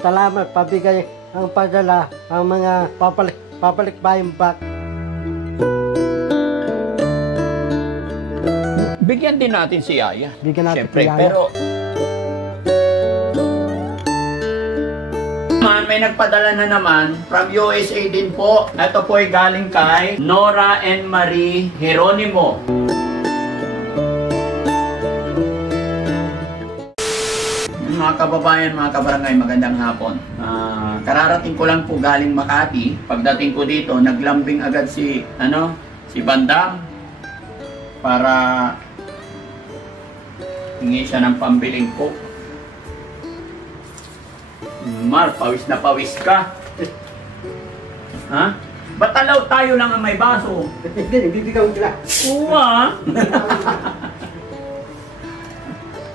Salamat, pabigay ang padala ang mga papalik bayang back. Bigyan din natin si Yaya. Bigyan natin Siyempre, si Yaya. pero may nagpadala na naman from USA din po. Ito po ay galing kay Nora and Marie Geronimo. Mga kababayan, mga kabarangay, magandang hapon. Kararating ko lang po galing Makati. Pagdating ko dito, naglambing agad si Bandam para hingi siya ng pambiling coke. Mar, pawis na pawis ka. Ha? Ba't alaw tayo lang ang may baso? Hindi, bibigyan ko sila. Uwa!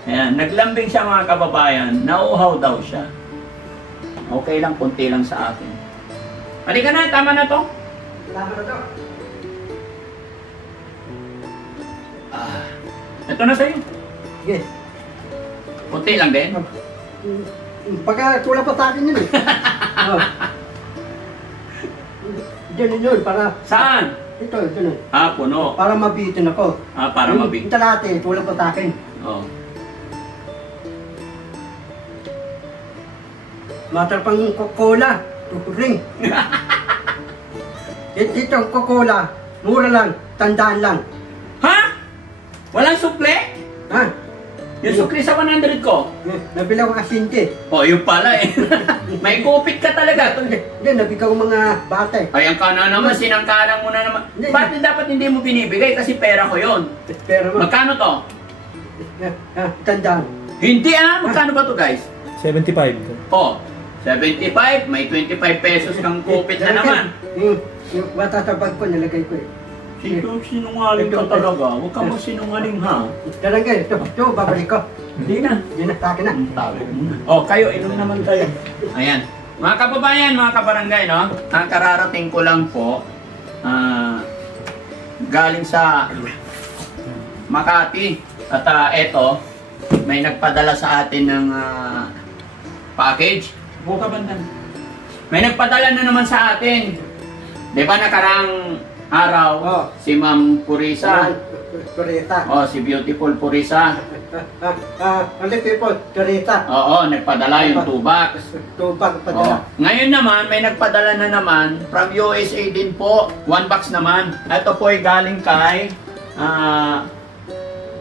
Ayan, naglambing siya mga kababayan. Nauuhaw daw siya. Okay lang, kunti lang sa akin. Halika na, tama na to. Tama na to. Ito na sa'yo. Sige. Kunti lang din. Pagka kulang pa sa akin yun eh. Diyan yun, para... Saan? Ito, yun. Puno. Para mabitin ako. Para mabitin. Yung talate, kulang pa sa akin. Oo. Matarapang Coca-Cola, tukuring. Ito, Coca-Cola, mura lang, tandaan lang. Ha? Walang sukle? Ha? Yung sukli sa 100 ko? Nabilang ko asinti. Yun pala eh. May kupit ka talaga. Hindi, nabigaw mga bata eh. Ayan ka na naman, sinangkalang mo na naman. Bakit dapat hindi mo binibigay? Kasi pera ko yun. Pero Magkano to? Tandaan. Hindi magkano ba to guys? 75. 75, may 25 pesos kang kupit na naman. Yung matatabag ko, nilagay ko eh. Sinungaling ka talaga. Huwag ka magsinungaling ha. Talagay, ito, babalik ko. Hindi na. Hindi na, sa akin na. Kayo, inom naman tayo. Ayan. Mga kababayan, mga kabarangay, no? Ang kararating ko lang po, galing sa Makati. At eto, may nagpadala sa atin ng package. Buka bandan. May nagpadala na naman sa atin. Di ba nakarang araw, si Ma'am Purisa. Purisa. Si Beautiful Purisa. Beautiful Purisa. Nagpadala yung 2 box. 2 box padala. Ngayon naman, may nagpadala na naman from USA din po. 1 box naman. Ito po ay galing kay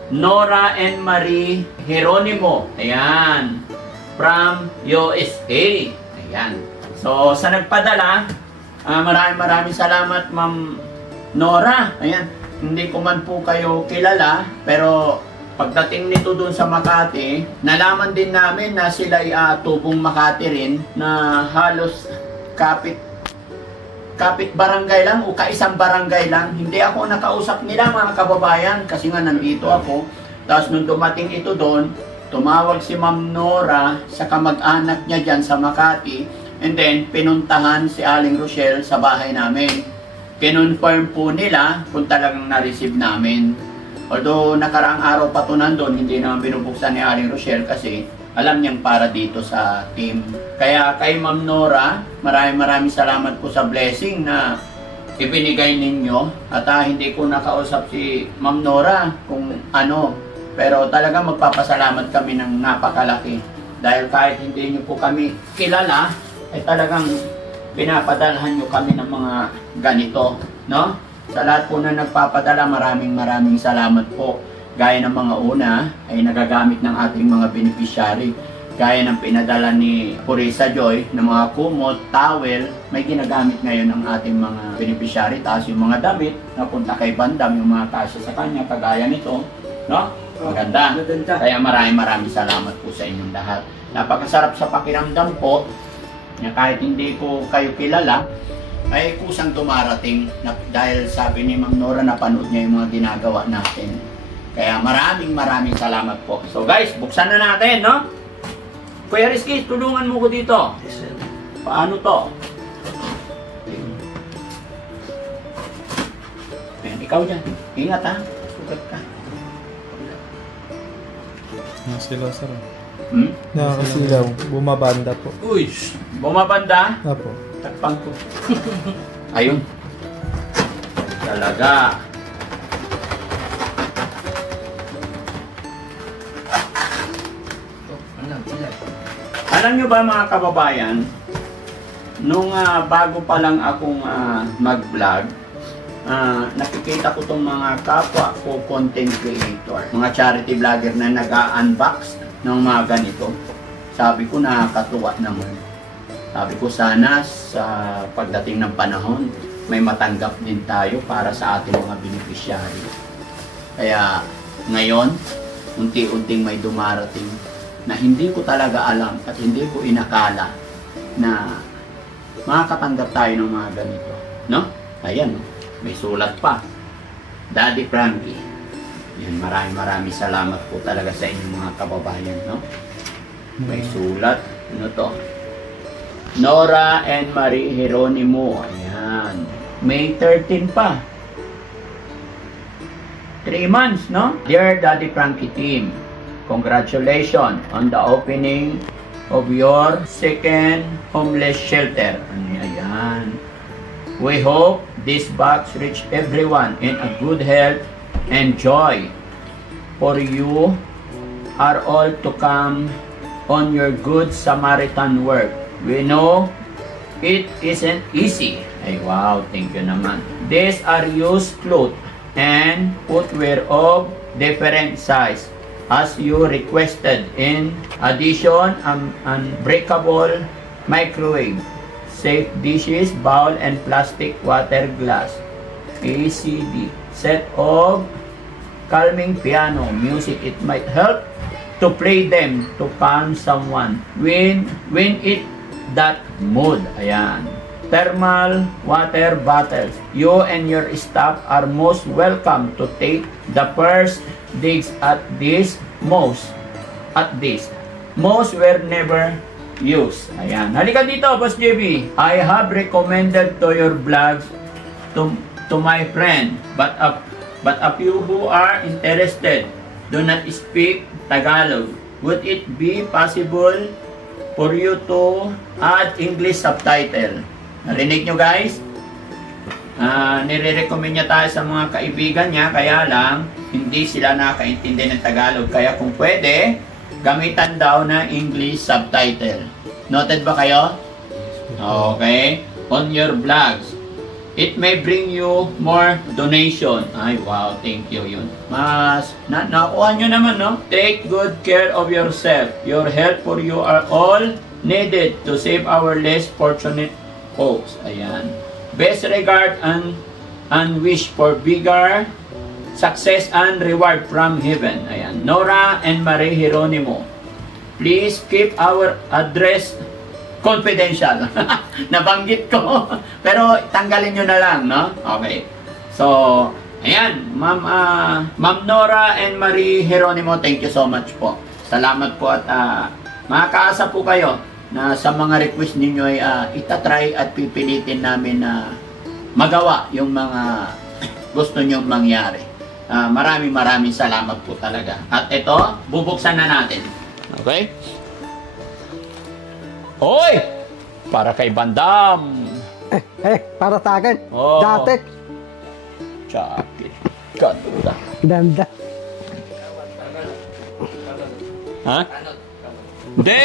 Nora and Marie Geronimo. Ayan. From USA. Ayan. So, sa nagpadala, maraming salamat, Ma'am Nora. Ayan. Hindi ko man po kayo kilala, pero pagdating nito doon sa Makati, nalaman din namin na sila ay tubong Makati rin, na halos kapit barangay lang o kaisang barangay lang. Hindi ako nakausap nila mga kababayan kasi nga nandito ako. Tapos nung dumating ito doon, tumawag si Ma'am Nora sa kamag-anak niya dyan sa Makati, and then pinuntahan si Aling Rochelle sa bahay namin. Kinonfirm po nila kung talagang na-receive namin. Although nakaraang araw pa ito nandun, hindi naman binubuksan ni Aling Rochelle kasi alam niyang para dito sa team. Kaya kay Ma'am Nora, maraming salamat po sa blessing na ibinigay ninyo. At hindi ko nakausap si Ma'am Nora kung ano, pero talaga magpapasalamat kami ng napakalaki. Dahil kahit hindi niyo po kami kilala, ay talagang pinapadalhan nyo kami ng mga ganito, no? Sa lahat po na nagpapadala, maraming salamat po. Gaya ng mga una, ay nagagamit ng ating mga beneficiary. Gaya ng pinadala ni Purisa Joy, ng mga kumot, towel, may ginagamit ngayon ng ating mga beneficiary. Tapos yung mga damit, napunta kay Bandam, yung mga kasya sa kanya, kagaya nito, no? Maganda. Kaya maraming salamat po sa inyong lahat. Napakasarap sa pakiramdam po, na kahit hindi ko kayo kilala, ay kusang dumarating dahil sabi ni Ma'am Nora napanood niya yung mga ginagawa natin. Kaya maraming salamat po. So guys, buksan na natin, no? Kuya Rizky, tulungan mo ko dito. Paano to? Ayan, ikaw dyan. Ingat ha. Sugat ka. Sila, sir. Nakakasilaw. Bumabanda po. Uy, bumabanda. Apo. Takpang ko. Ayun. Talaga. Alam nyo ba mga kababayan, nung bago pa lang akong mag-vlog, nakikita ko tong mga kapwa ko content creator, mga charity vlogger na nag-unbox ng mga ganito. Sabi ko nakakatuwa naman. Sabi ko sana sa pagdating ng panahon, may matanggap din tayo para sa ating mga beneficiary. Kaya ngayon, unti-unting may dumarating na hindi ko talaga alam at hindi ko inakala na makakatanggap tayo ng mga ganito. No? Ayan, may sulat pa. Daddy Frankie. Yan, maraming salamat po talaga sa inyong mga kababayan. No? May sulat. Ano to? Nora and Marie Geronimo. Ayan. May 13 pa. 3 months, no? Dear Daddy Frankie team, congratulations on the opening of your second homeless shelter. Ayan. We hope this box reach everyone in a good health and joy. For you are all to come on your good Samaritan work. We know it isn't easy. Ay wow, thank you naman. These are used clothes and footwear of different size as you requested. In addition, unbreakable microwave, safe dishes, bowl and plastic water glass, ACD, set of calming piano music. It might help to play them to calm someone when it that mood. Ayan. Thermal water bottles. You and your staff are most welcome to take the first digs at this. Most were never used. Ayan. Halika dito, Boss JB. I have recommended to your vlogs to my friend, but a few who are interested do not speak Tagalog. Would it be possible for you to add English subtitle? Narinig nyo guys? Nire-recommend niya tayo sa mga kaibigan niya, kaya lang hindi sila nakakaintindi ng Tagalog. Kaya kung pwede, gamitan daw na English subtitle. Noted ba kayo? Okay. On your vlogs. It may bring you more donation. Ay, wow, thank you yun. Nakuha nyo naman, no? Take good care of yourself. Your help for you are all needed to save our less fortunate folks. Ayan. Best regard and wish for bigger success and reward from heaven. Ayan. Nora and Marie Geronimo. Please keep our address confidential. Nabanggit ko. Pero tanggalin nyo na lang, no? Okay. So, ayan. Ma'am Nora and Marie Geronimo, thank you so much po. Salamat po at makakaasa po kayo na sa mga request ninyo ay itatry at pipilitin namin na magawa yung mga gusto nyong mangyari. Maraming salamat po talaga. At ito, bubuksan na natin. Okay? Hoy! Para kay Bandam. Para sa akin. Oh. Jacket. Jacket. Ganda. Ganda. Ha? Hindi!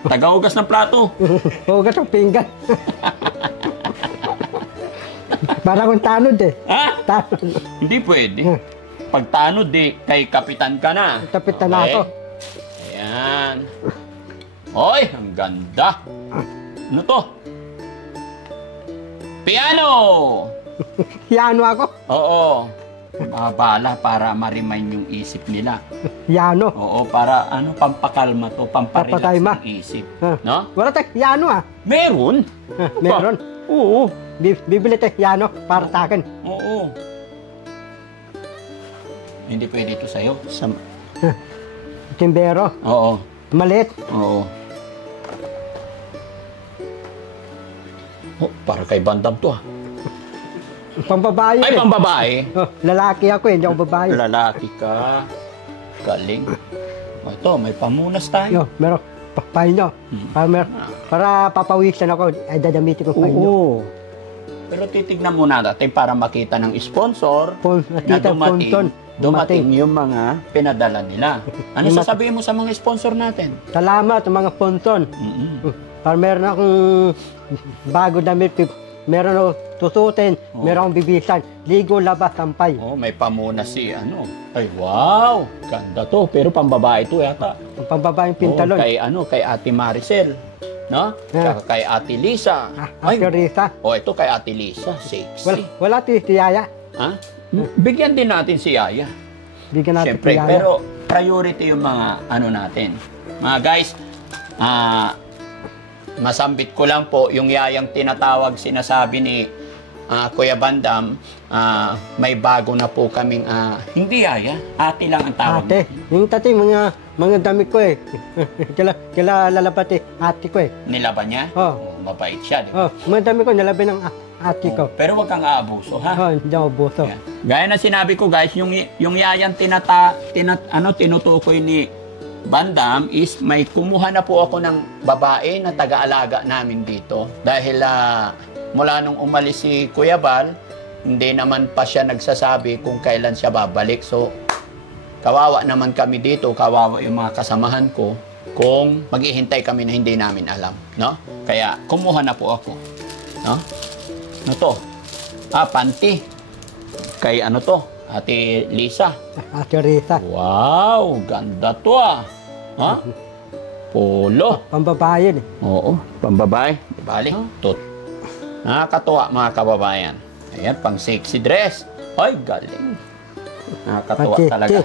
Taga-ugas ng plato. Hugas ang pinggan. Para kung tanod eh. Ha? Tanod. Hindi pwede. Pag tanod kay kapitan ka na. Kapitan na ako. Ayan. Hoy, ang ganda. Ano to? Piano! Piano ako. Oo. Bala para ma-remind yung isip nila. Piano. Oo, para pampakalma to, pamparelax Papatayma. ng isip. Ha. No? Wala tayong piano Meron. Meron. Oo. Bibili tayong piano para sa akin. Oo. Hindi pwede ito sa'yo. Timbero. Oo. Maliit. Oo. Oh, para kay Bandam to Pambabae. Ay, pambabae. Lalaki ako hindi ako babae. Lalaki ka. Galing. O, Ito, may pamunas tayo. Meron pahinyo. Para papawisan ako, ay dadamitin ko pahinyo. Oo. Pero titignan muna natin para makita ng sponsor na dumating yung mga pinadala nila. Ano sasabihin mo sa mga sponsor natin? Salamat sa mga sponsor. Para meron akong bago damit, meron akong tusutin, meron akong bibisan, ligo, labas, sampay. Oh, may pamuna si ano. Ay, wow! Ganda to. Pero pambabae to yata. Ang pambabaeng pintalon. Kay Ate Maricel. No? Tsaka kay Ate Lisa. Ate Risa. Oh, ito kay Ate Lisa. Sexy. Wala si Yaya. Ha? Bigyan din natin si Yaya. Bigyan natin Siyempre, si Yaya. pero priority yung mga ano natin. Mga guys, masambit ko lang po yung yayang tinatawag, sinasabi ni Kuya Bandam, may bago na po kaming, hindi yaya, ate lang ang tawag. Ate. Yung tati, mga damit ko eh. Kila lalapat eh, ate ko eh. Nilaban niya? Oh. Mabait siya, di ba? Mga damit ko, nalaban ng ate ko. Pero wag kang aabuso, ha? Hindi ako buso. Yeah. Gaya na sinabi ko, guys, yung yayang tinutukoy ni Bandam is may kumuha na po ako ng babae na taga-alaga namin dito. Dahil mula nung umalis si Kuya Bal, hindi naman pa siya nagsasabi kung kailan siya babalik. So, kawawa naman kami dito, kawawa yung mga kasamahan ko kung maghihintay kami na hindi namin alam. No? Kaya, kumuha na po ako. No? Ano to? Panty. Kay ano to? Ate Lisa. Ate Risa. Wow, ganda to Ha? Polo. Pambabayan eh. Oo, pambabae. Di bali. Tot. Nakakatuwa mga kababayan. Ayan, pang sexy dress. Ay, galing. Nakakatuwa talaga.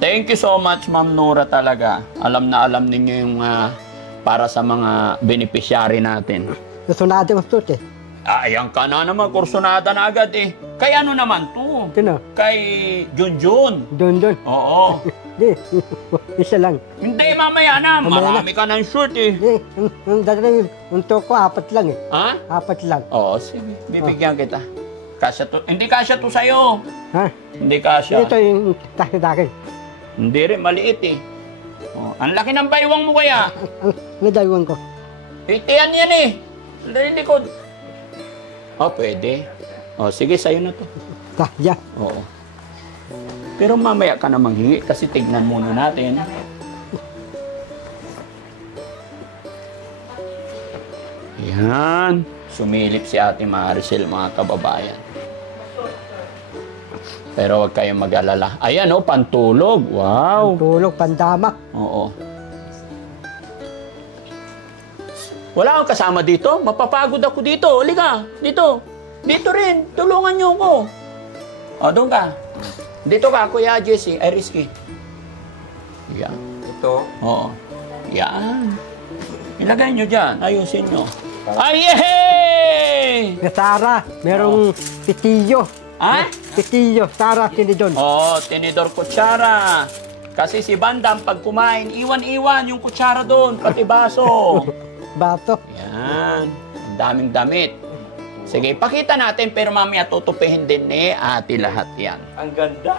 Thank you so much, Ma'am Nora talaga. Alam na alam ninyo yung para sa mga beneficiary natin. Susunado ang suit eh. Ayan ka na naman, kursunada na agad eh. Kay ano naman to? Sino? Kay Junjun. Doon. Oo. Hindi, isa lang. Hindi, mamaya na. Marami ka ng shoot eh. Yung dadating yung ko, 4 lang eh. Ha? 4 lang. Oo, sige. Bibigyan kita. Kasya to. Hindi kasya to sa'yo. Ha? Hindi kasya. Ito yung takin. Hindi rin, maliit eh. Oh, ang laki ng baywang mo kaya. Ang nadaywan ko. Itiyan yan eh. Likod. Oh, pwede. Oh, sige, sa'yo na to. Kaya. Oo. Pero mamaya ka na manghingi kasi tignan muna natin. Yan. Sumilip si Ate Maricel, mga kababayan. Pero huwag kayong mag-alala. Ayan, pantulog. Wow. Tulog, pandama. Oo. Wala kang kasama dito? Mapapagod ako dito. Halika, dito. Dito rin. Tulungan niyo ako. O, doon ka. Dito ka, Kuya Jesse. Ay, Rizky. Yan. Ito. Oo. Yan. Ilagay niyo dyan. Ayusin niyo. Ay, yehey! Sara, merong pitilyo. Ha? Pitilyo, Sara, tinidon. Oo, tinidor kutsara. Kasi si Bandam, pag kumain, iwan-iwan yung kutsara doon, pati baso. Bato. Yan. Ang daming damit. Sige, pakita natin pero mamaya tutupihin din ni Ate lahat yan. Ang ganda.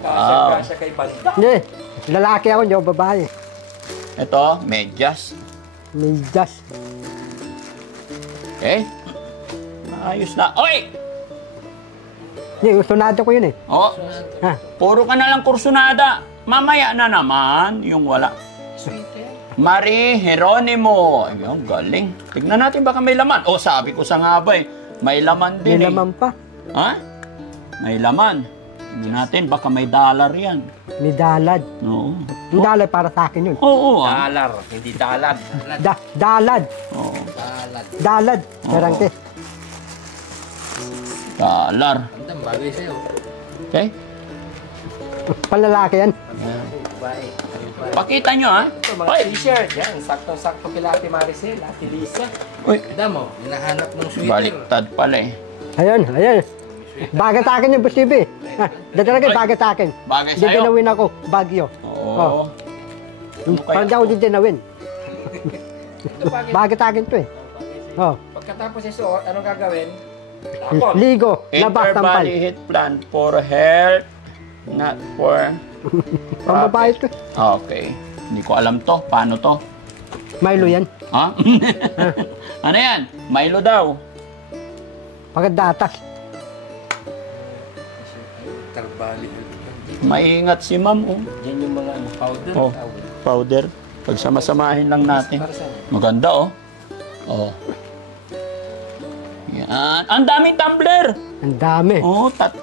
Wow. Kasya kay Banda. Hindi, lalaki ako, hindi ako babae. Ito, medyas. Medyas. Okay? Ayos na. Oy! Hindi, sunado ko yun eh. Oh, Ha? puro ka na lang kursunada. Mamaya na naman yung wala. Marie Geronimo. Ayun, galing. Tignan natin baka may laman. Oh, sabi ko sa nga ba eh. May laman din May laman pa. Ha? May laman. Tignan natin, baka may dollar yan. May dalad. Oo. Yung dalad para sa akin yun. Oo, Dalar, hindi dalad. Dalad. Oo. Dalad. Merangke. Dollar. Ang bagay sa'yo. Okay? Palalaki yan. Babae. Pakita nyo, ha? Ito, mga t-shirt. Yan, sakto-sakto kila Ate Maricel, Ate Lisa. Uy, Tignan mo, hinahanap ng sweater. baliktad pala eh. Ayun. Bagay sa akin yung busibi. Dadalagay bagay sa akin. Bagay sa'yo? Didinawin ako. Bagyo. Oo. Parang di ako didinawin. Bagay sa akin to eh. Oh. Pagkatapos isuot, anong gagawin? Takot. Ligo. Labas, tampal. Interbody heat plant for health, not for... Pambabae to. Okay. Hindi ko alam to. Paano to? Milo yan. Ha? Ano yan? Milo daw. Pagkadatas. Tarbali. Maingat si ma'am. Oh. Yan yung mga powder. Oh, powder. Pagsamasamahin lang natin. Para saan? Maganda, oh. Oh. Yan. Ang daming tumbler. Ang dami. Oh, 3.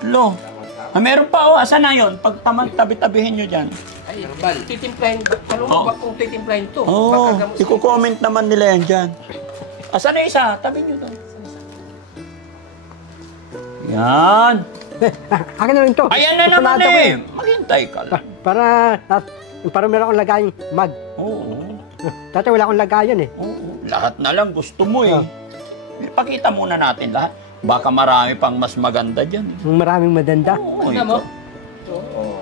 Meron pa, oh. Asan na yun? Pag tabi-tabihin nyo dyan. Ay, titimplahin. Ano Oh. ba kung titimplahin to? Oh, Baka gamusin. i-comment naman nila yan dyan. Asan na isa? Tabi nyo to. Yan. Akin na rin to. Ayan na naman Susunado ko eh. Maghintay ka lang. Para meron akong lagayan mag. Oo. Dati wala akong lagayan eh. Oo. Lahat na lang gusto mo eh. Oh. Ipakita muna natin lahat. Baka marami pang mas maganda dyan. Maraming madanda. Oo, Tignan mo. ito.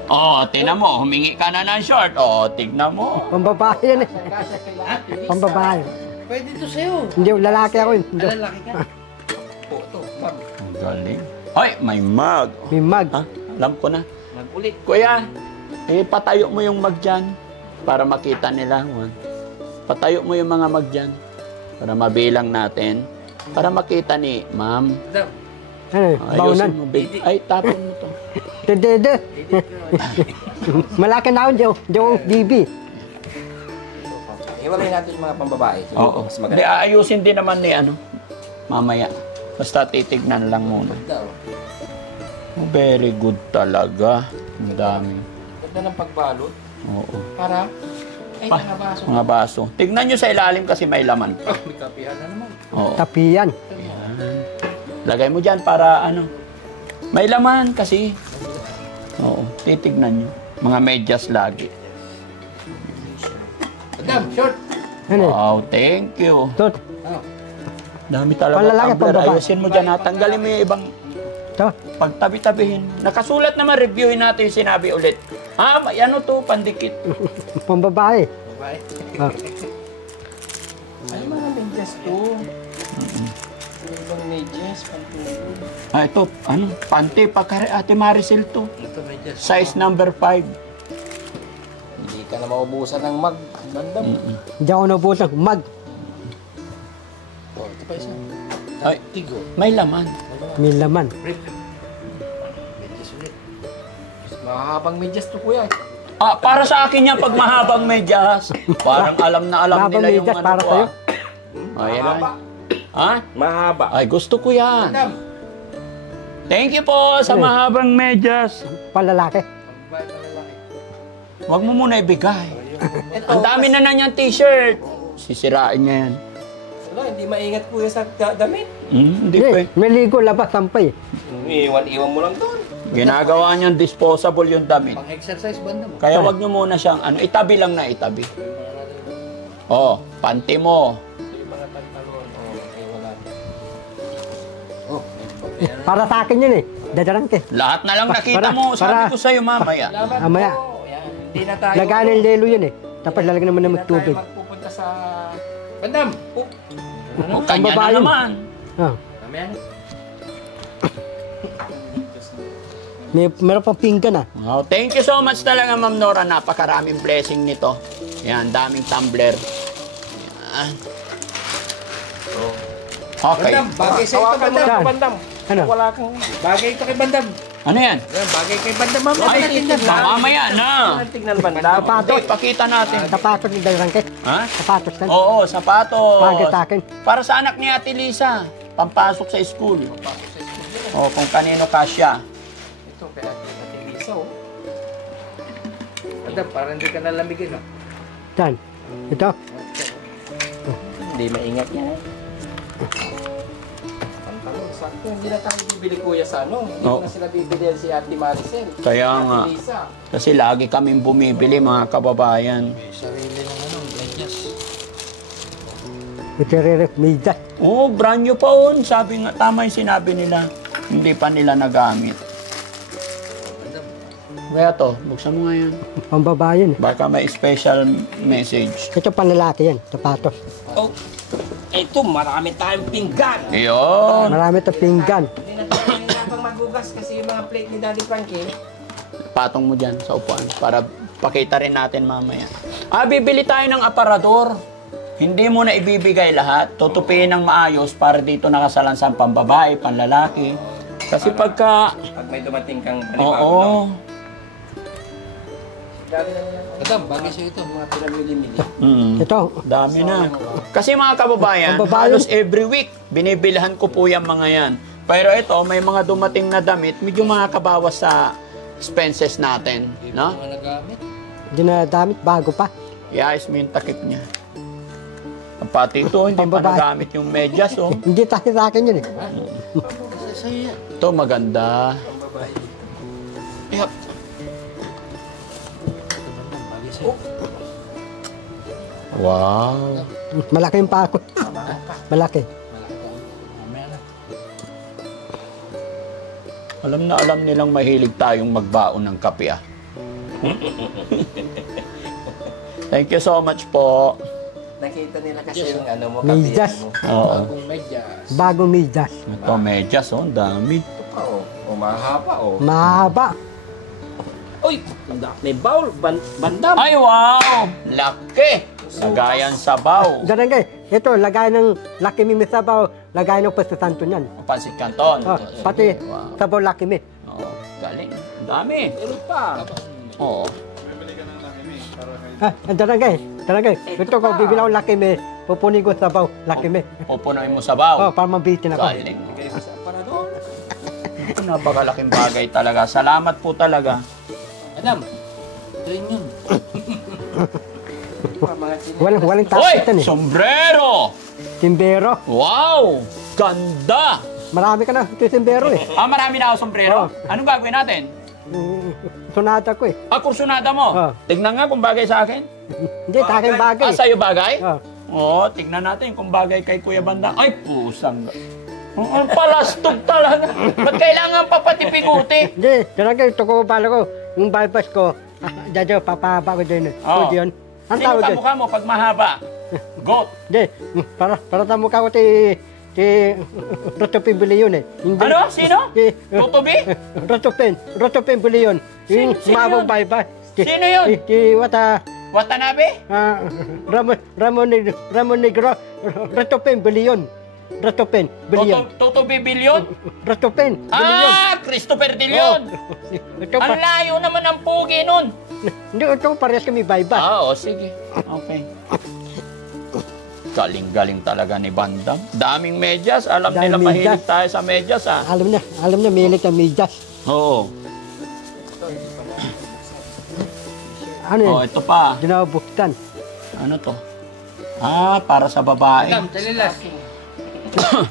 Oh, tingnan mo. Humingi ka na ng short. Oh, tignan mo. Pambabae yan eh. Kasya kay Ate Lisa. Pambabae. Pwede to sa'yo. Hindi, lalaki ako. Hindi. Lalaki ka. Oo, to. Ma'am. Ang galing. Hoy, may mug. May mag. Ha? Alam ko na. Mag-ulit. Kuya, patayo mo yung mag dyan para makita nila. Patayo mo yung mga mag dyan para mabilang natin. Para makita ni ma'am. Madam. Ano, baunan. Ayusin mo, babe. Ay, tapon mo to. Dede. Malaki na ako, di ako BB. Iwalay natin yung mga pambabae. Oo. Mas Hindi, maganda. ayusin din naman ni ano. Mamaya. Basta titignan lang muna. Daw. Very good talaga. Ang dami. Ganda ng pagbalot. Oo. Para, ay, mga baso. Mga baso. Tignan nyo sa ilalim kasi may laman. Oh, may kapihan na naman. Oo. Tapiyan. Yan. Lagay mo dyan para ano. May laman kasi. Oo. Titignan nyo. Mga medyas lagi. Madam, short. Ano? Wow, thank you. Tot. Oh. Dami talaga Panlalaki, tumbler. pambabae. Ayusin mo dyan ha. Tanggalin mo yung ibang To. pagtabi-tabihin. Nakasulat naman, reviewin natin yung sinabi ulit. Ha, may ano to, pandikit. Pambabae. Babae. Ah. Ay, mga medyas to. Ibang medyas, pantulog. Ah, ito, ano, panty, pagkari Ate Maricel to. Ito medyas. Size number 5. Hindi ka na maubusan ng mag. Bandam. Hindi ako nabutan. Mag. Oh, ito pa isa. Ay, Tigo. may laman. May laman. Rip. Medyas ulit. Mahabang medyas to, kuya. Ah, para sa akin yan pag mahabang medyas. Parang alam na alam Mahabang nila yung medyas ano para ko, sa'yo? ah. Ayan ay. Ha? Mahaba. Ay, gusto ko yan. Madam. Thank you po sa Ano? mahabang medyas. Palalaki. Pambahay na lalaki. Huwag mo muna ibigay. Ito, Ang dami na na niyang t-shirt. Sisirain niya yan. Wala, hindi maingat kuya sa damit. Hindi Hindi, pa eh. may ligo, labas, sampay. Iwan mo lang doon. Ginagawa niyang disposable yung damit. Pang-exercise banda mo. Kaya wag niyo muna siyang ano, itabi lang na itabi. Oh, panty mo. Yung mga pantalon. Oh, ay wala. Oh, may Para sa akin yun eh. Dadarang ke. Lahat na lang nakita para- mo. Sabi para- ko sa'yo mamaya. Salamat Amaya. po. Yan. Hindi na tayo. Lagaan ng lelo yun eh. Tapos lalagyan naman ng Hindi na tayo tubig. magpupunta sa... Bandam! Oh. O, kanya na Pambabae. naman. Ah. Mamaya na. Meron pang pinggan ah. Oh, thank you so much talaga, Ma'am Nora. Napakaraming blessing nito. Yan, daming tumbler. Yan. Okay. Bandam, bagay sa ito, Bandam. Saan? Bandam. Ano? Wala kang... Bagay ito kay Bandam. Ano yan? Yan, bagay kay Bandam. Mamaya Ay, tingnan. mamaya na. Tingnan Bandam. Hindi, pakita natin. Sapatos ni dadarang ke. Ha? Sapatos na. Oo, sapatos. Bagay sa akin. Para sa anak ni Ate Lisa. Pampasok sa school. O, kung kanino kasya. Ito, kaya Ate Lisa, oh. Bandam, parang hindi ka nalamigin, oh. Saan? Ito. Hindi maingat yan. Pantalon, sakto. Hindi na tayo bibili kuya sa ano. Hindi Oo. na sila bibili si Ate Maricel. Kaya nga. Ate Lisa. Kasi lagi kaming bumibili, mga kababayan. Sarili ng ano, medyas. Ito rin, medyas. Oo, brand new pa on. Sabi nga, tama yung sinabi nila. Hindi pa nila nagamit. Kaya to, buksan mo nga yan. Pambabae yun eh. Baka may special message. Ito panlalaki yan, sapatos. Oh, ito, marami tayong pinggan. Ayun. Marami ito pinggan. Hindi na tayo nahihirapang magugas kasi yung mga plate ni Daddy Frankie. Patong mo dyan sa upuan para Pakita rin natin mamaya. Bibili tayo ng aparador. Hindi mo na ibibigay lahat. Tutupiin ng maayos para dito nakasalansan pambabae, panlalaki. Kasi pagka... Pag may dumating kang panibago, Oo. no? Madam, bagay sa'yo ito, mga pinamili-mili. Ito. Dami na. Kasi mga kababayan, Kababayan. halos every week, binibilhan ko po yung mga yan. Pero ito, may mga dumating na damit, medyo makakabawas sa expenses natin. No? Mga nagamit. Dinadamit bago pa. Iayos mo yung takip niya. Pati ito, hindi pa Pambabae. nagamit yung medyas. Oh. Hindi tayo sa akin yun eh. Sa'yo yan. Ito maganda. Ang babae dito. Yup. Ito naman, bagay sa'yo. Wow. Malaki yung pako. Malaki. Mamaya na. Alam nilang mahilig tayong magbaon ng kape ah. Thank you so much po. Nakita nila kasi yung ano mo, Medyas. kapihan mo. Oo. Bagong medyas. Bagong medyas. Ito medyas oh, ang dami. Ito pa, oh. O, mahaba, oh. Mahaba. Uy! May bowl. Bandam. Ay wow! Laki! Lagayan sabaw. Ganun guys. Ito, lagay ng Lucky Me sabaw. Lagay ng Puesto Santo niyan. Pansit Canton. Oh, pati Wow. sabaw Lucky Me. Oh, galing. Ang dami. Meron pa. Oo. Ganun guys. Ganun guys. Ito ko, bibili ako Lucky Me. Pupunin ko sabaw Lucky Me. Pupunoy mo sabaw. Oh, para mabitin ako. Galing. Bigay mo sa aparador. Napakalaking bagay talaga. Salamat po talaga. Adam, ito yun. Mga sinis. Walang Hoy! tapitan eh. Sombrero! Timbero. Wow! Ganda! Marami ka na ito timbero eh. Marami na ako sombrero. Oh. Anong gagawin natin? Sunada ko eh. Kursunada mo. Oh. Tignan nga kung bagay sa akin. Hindi, taking bagay. Sa'yo bagay? Oh. Oo, tignan natin kung bagay kay Kuya Banda. Ay, pusang. Ang palastog talaga. Ba't kailangan papatipikuti? Hindi, talaga ito ko bala ko. Yung bypass ko, dadyo, papahaba ko din. Oh. Pwede yun. Ang Sino tawag ka yun? mukha mo pag mahaba? Goat. Hindi, para sa mukha ko Rotopin Bulion eh. Hindi, Ano? Sino? Tutubi? Rotopin Bulion. Yung Sino mabong yun? bypass. Sino yun? Watanabe? Ramon Negro, Rotopin Bulion. Rotopin Bulion. Tutubi Bilyon? Rotopin Bulion. Christopher De Leon. Ito Ang pa. layo naman ng pugi nun. Hindi, ito parehas kami bypass. Oo, sige. Okay. Galing-galing talaga ni Bandam. Daming medyas. Alam Daming nila mahilig medyas. tayo sa medyas, ah. Alam niya, milik ang medyas. Oo. Ano Oh, yun? ito pa. Ginabuktan. Ano to? Para sa babae. Adam, talilas.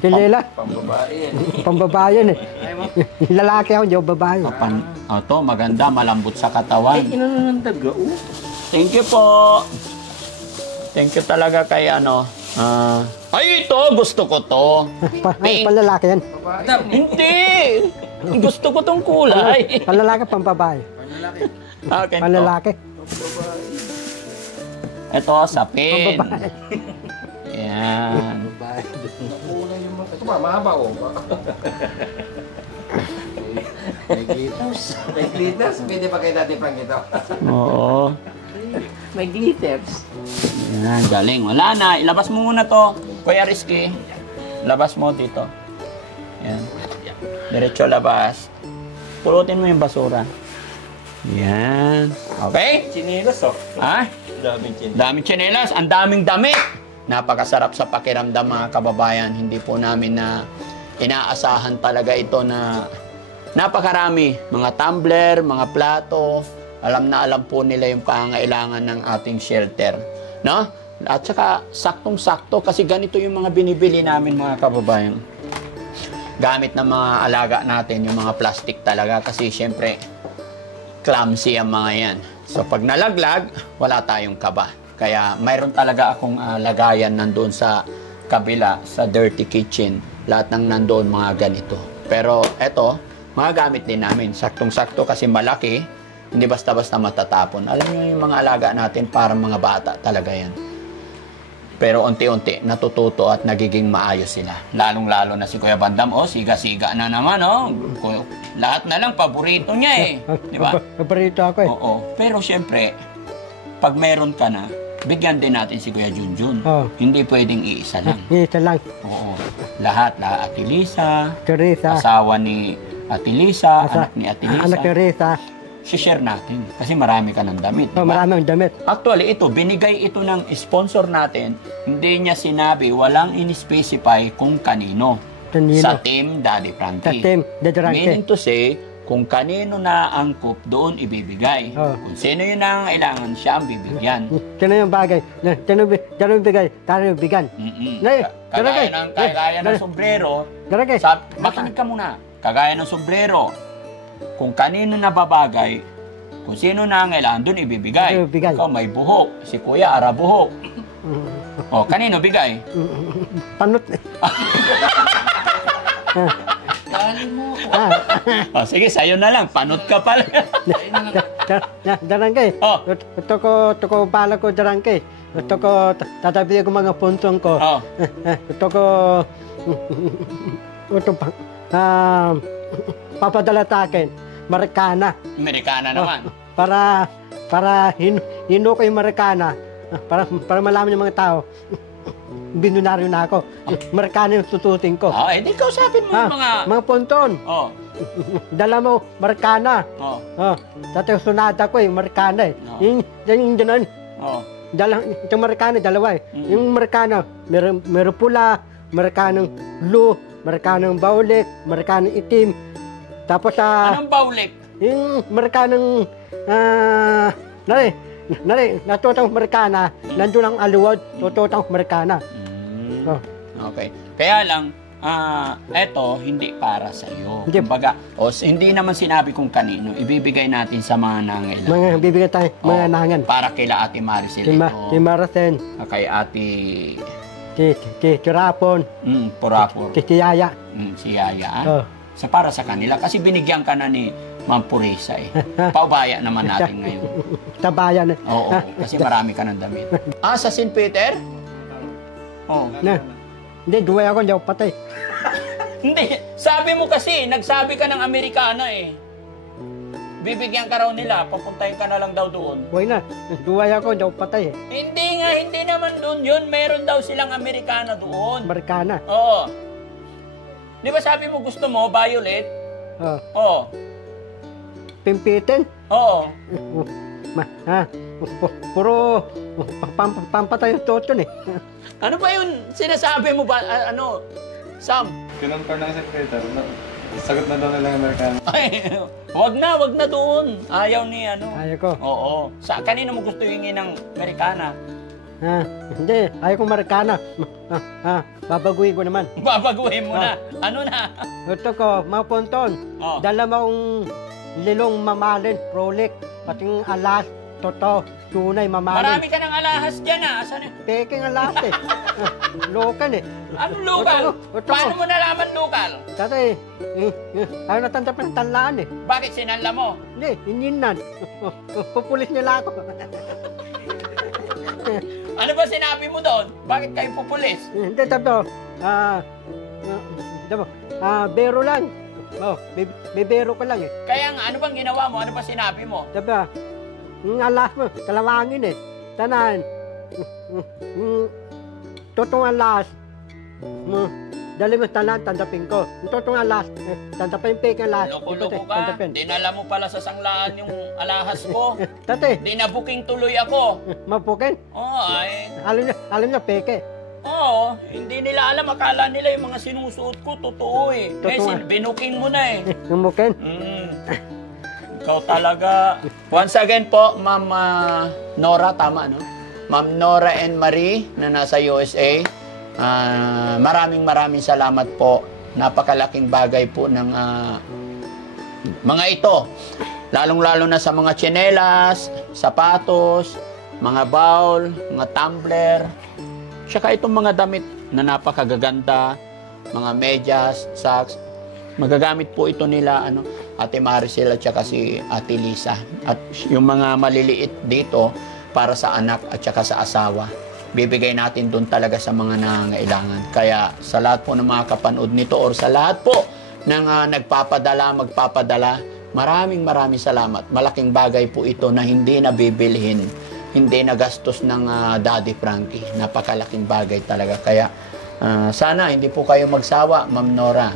Pilela, Pambabae yan. pambabayan eh. Lalaki ako, hindi ako babae. Ito, maganda. Malambot sa katawan. Inano ng daga, oh. Thank you po. Thank you talaga kay ano. Ay, ito. Gusto ko to. Ay, panlalaki yan. Adam, Hindi. Gusto ko tong kulay. Panlalaki, pambabae. Okay, to. Panlalaki. Ito, sapin. Pambabae. Yan. nakulay yung mga... Ito ba, mahaba, oh. May glitters. May glitters? Pwede pa kayo dati pang ito. Oo. May glitters. Yan, galing. Wala na. Ilabas mo muna to. Kuya Rizky. Labas mo dito. Yan. Diretso labas. Pulutin mo yung basura. Yan. Okay? Chinilas, oh. Ha? Daming chinilas. Daming tsinelas. Ang daming damit. Napakasarap sa pakiramdam mga kababayan. Hindi po namin na inaasahan talaga ito na napakarami. Mga tumbler, mga plato. Alam na alam po nila yung pangailangan ng ating shelter. No? At saka saktong-sakto kasi ganito yung mga binibili namin mga kababayan. Gamit ng mga alaga natin, yung mga plastic talaga kasi syempre clumsy ang mga yan. So pag nalaglag, wala tayong kaba. Kaya mayroon talaga akong lagayan nandoon sa kabila, sa dirty kitchen. Lahat ng nandoon mga ganito. Pero eto, mga gamit din namin. Saktong-sakto kasi malaki. Hindi basta-basta matatapon. Alam niyo yung mga alaga natin, parang mga bata talaga yan. Pero unti-unti natututo at nagiging maayos sila. Lalong-lalo na si Kuya Bandam, siga-siga na naman, Lahat na lang paborito niya eh. Di ba? Paborito ako eh. Oo. Pero syempre, pag meron ka na, bigyan din natin si Kuya Junjun. Hindi pwedeng iisa lang. Isa lang. Oo. Lahat. Ate Lisa, Teresa. asawa ni Ate Lisa, anak ni Ate Lisa. Anak ni Teresa. share natin. Kasi marami ka ng damit. Diba? Maraming damit. Actually, binigay ito ng sponsor natin. Hindi niya sinabi, walang in-specify kung kanino. Sa Team Daddy Frankie. Sa Team Daddy Frankie. Meaning to say, kung kanino na angkop, doon ibibigay. Kung sino yun ang kailangan, siya ang bibigyan. Sino yung bagay? Sino bigay? Tayo yung bigyan. Kagaya ng sombrero, makinig ka muna. Kagaya ng sombrero, kung kanino na babagay, kung sino na ang kailangan, doon ibibigay. Ikaw may buhok, si Kuya ara buhok. O, kanino bigay? Panot. Sige, sa'yo na lang. Panot ka pala. Darangkay. Ito ko pala ko darangkay. Ito ko tatabi ko mga puntong ko. Ito ko papadala sa akin. Marikana. Amerikana naman. Para hino ko yung Marikana. Para malaman yung mga tao. Binunaryo na ako. Marikana yung tututin ko. Hindi kausapin mo yung mga ponton. Dala mo, Marikana. Dati sunada ko yung Marikana eh. Yung ganun. Yung Marikana, dalawa eh. Yung Marikana, meron pula, Marikanang blue, Marikanang baulik, Marikanang itim. Tapos anong baulik? Yung Marikanang natutang Marikana, nandun ang aluwad, tututang Marikana. Okay. Kaya lang, eto, hindi para sa iyo. Kumbaga, hindi naman sinabi kung kanino, ibibigay natin sa mga nangailangan. Bibigay tayo, mga nangan. Para kila Ate Maricel ito. Si Maricel. Kay Ate... Si Rapon. Porapor. Si Yaya. Si Yaya. Para sa kanila. Kasi binigyan ka na ni Ma'am Purisa eh. Paubaya naman natin ngayon. Tabayan. Oo, kasi marami ka ng damit. Sa St. Peter? Hindi, duway ako, hindi ako patay. Hindi, sabi mo kasi, nagsabi ka ng Amerikana eh. Bibigyan ka raw nila, papuntahin ka na lang daw doon. Huwag na, duway ako, hindi ako patay eh. Hindi naman doon yun. Meron daw silang Amerikana doon. Amerikana? Oo. Di ba sabi mo gusto mo, violet? Oo. Pimpitin? Oo. Puro pampatay yung toton eh. Ano ba yun sinasabi mo ba? Sam? Kinumpar ng secretary. Sagot na daw nilang Amerikano. Ay, wag na doon. Ayaw ni Ayaw ko. Oo. Kanino mo gusto hingin ng Amerikana? Hindi, ayaw ko Amerikana. Babaguhin ko naman. Babaguhin mo na? Ano na? Ito ko, mga ponton. Dala mo ang lilong mamalin, prolik, pati yung alas, toto, tunay, mamalin. Marami ka ng alahas dyan Asan eh? Peking alas eh. Lokan eh. Anong lokal? Paano mo nalaman lokal? Kasi, ayaw natanda pa ng talaan eh. Bakit sinanla mo? Hindi, hininan. Pupulis nila ako. Ano ba sinabi mo doon? Bakit kayo pupulis? Hindi, tato. Bero lang. Bibero ko lang eh. Kaya nga, ano bang ginawa mo? Ano ba sinabi mo? Diba, yung alas mo, kalawangin eh. Tanan. Totong alas. Dali mo tanan, tandapin ko. Yung totong alas, tandapin peking alas. Loko-loko ka. Dinala mo pala sa sanglaan yung alahas ko. Tate. Dinabuking tuloy ako. Mabukin? Oo, ay. Alam niya, peke. Oo, hindi nila alam. Akala nila yung mga sinusuot ko, totoo eh. Kasi binuking mo na eh. Mabukin? Ikaw talaga. Once again po, Ma'am Nora, tama no? Ma'am Nora and Marie na nasa USA. Maraming salamat po. Napakalaking bagay po ng mga ito. Lalong-lalo na sa mga tsinelas, sapatos, mga bowl, mga tumbler. Tsaka itong mga damit na napakagaganda, mga medyas, socks. Magagamit po ito nila Ate Maricel at saka si Ate Lisa. At yung mga maliliit dito para sa anak at saka sa asawa. bibigay natin doon talaga sa mga nangangailangan. Kaya sa lahat po ng mga kapanood nito or sa lahat po ng magpapadala, maraming salamat. Malaking bagay po ito na hindi na bibilhin, hindi na gastos ng Daddy Frankie. Napakalaking bagay talaga. Kaya sana hindi po kayo magsawa, Ma'am Nora.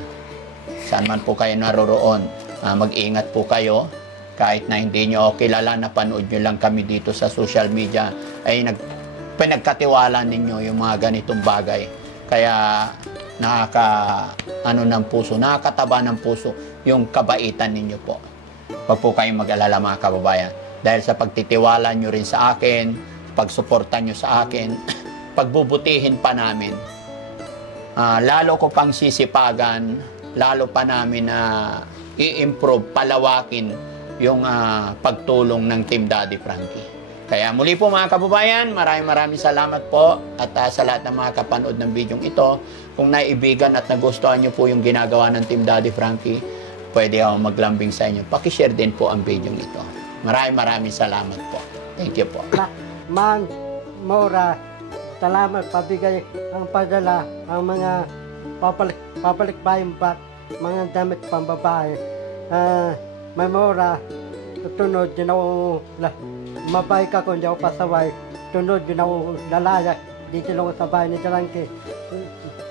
Saan man po kayo naroroon, mag-ingat po kayo. Kahit na hindi nyo kilala, napanood nyo lang kami dito sa social media, ay pinagkatiwala ninyo yung mga ganitong bagay. Kaya nakakataba ng puso yung kabaitan ninyo po. Huwag po kayong mag-alala mga kababayan. Dahil sa pagtitiwala nyo rin sa akin, pagsuporta nyo sa akin, pagbubutihin pa namin. Lalo ko pang sisipagan, lalo pa namin i-improve, palawakin yung pagtulong ng Team Daddy Frankie. Kaya muli po mga kababayan, maraming salamat po. At sa lahat ng mga kapanood ng video ito, kung naibigan at nagustuhan nyo po yung ginagawa ng Team Daddy Frankie, pwede ako maglambing sa inyo. Pakishare din po ang video ito. Maraming salamat po. Thank you po. Ma'am Mora, salamat pabigay ang padala, ang mga papalikbayang bag, mga damit pambabae. Ma'am Mora, tunod yun ako, mabay ka kung di ako pasaway. Tunod yun ako lalaya, dito lang sa bahay ni Jalangke.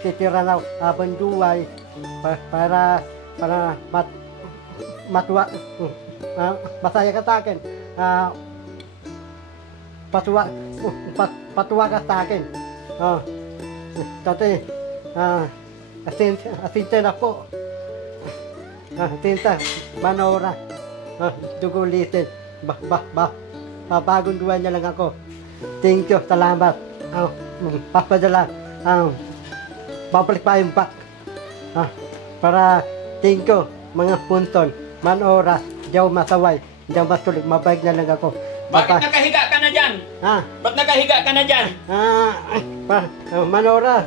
Titira na habang duway para matuwa, masaya ka sa akin. Patuwa ka sa akin. Dati, asinta na po. Tinta, Manora, dugulitin. Bagong duwan niya lang ako. Thank you, salamat. Papadala, babalik pa yung back. Para, thank you, mga punton, Manora, di ako masaway, di ako masulit, mabayag na lang ako. Bakit nakahiga ka na dyan? Ba't nakahiga ka na dyan? Manora,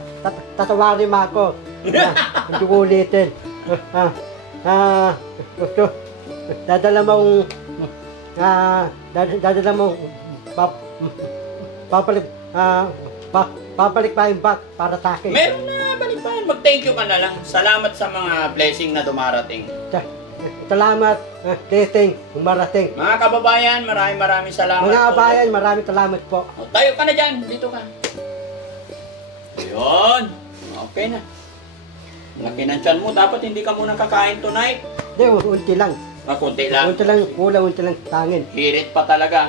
tatawarin mo ako. Dugulitin. Dadala mong papalik pa yung back para sa akin. Meron na, balik pa. Mag-thank you ka na lang. Salamat sa mga blessing na dumarating. Salamat, blessing, umarating. Mga kababayan, maraming salamat. Mga kababayan, maraming salamat po. Tayo ka na dyan, dito ka. Ayun, okay na. Laki ng tiyan mo, dapat hindi ka muna kakain tonight. Hindi, unti lang. Kunti lang. Unti lang, kulang, unti lang tangin. Hirit pa talaga.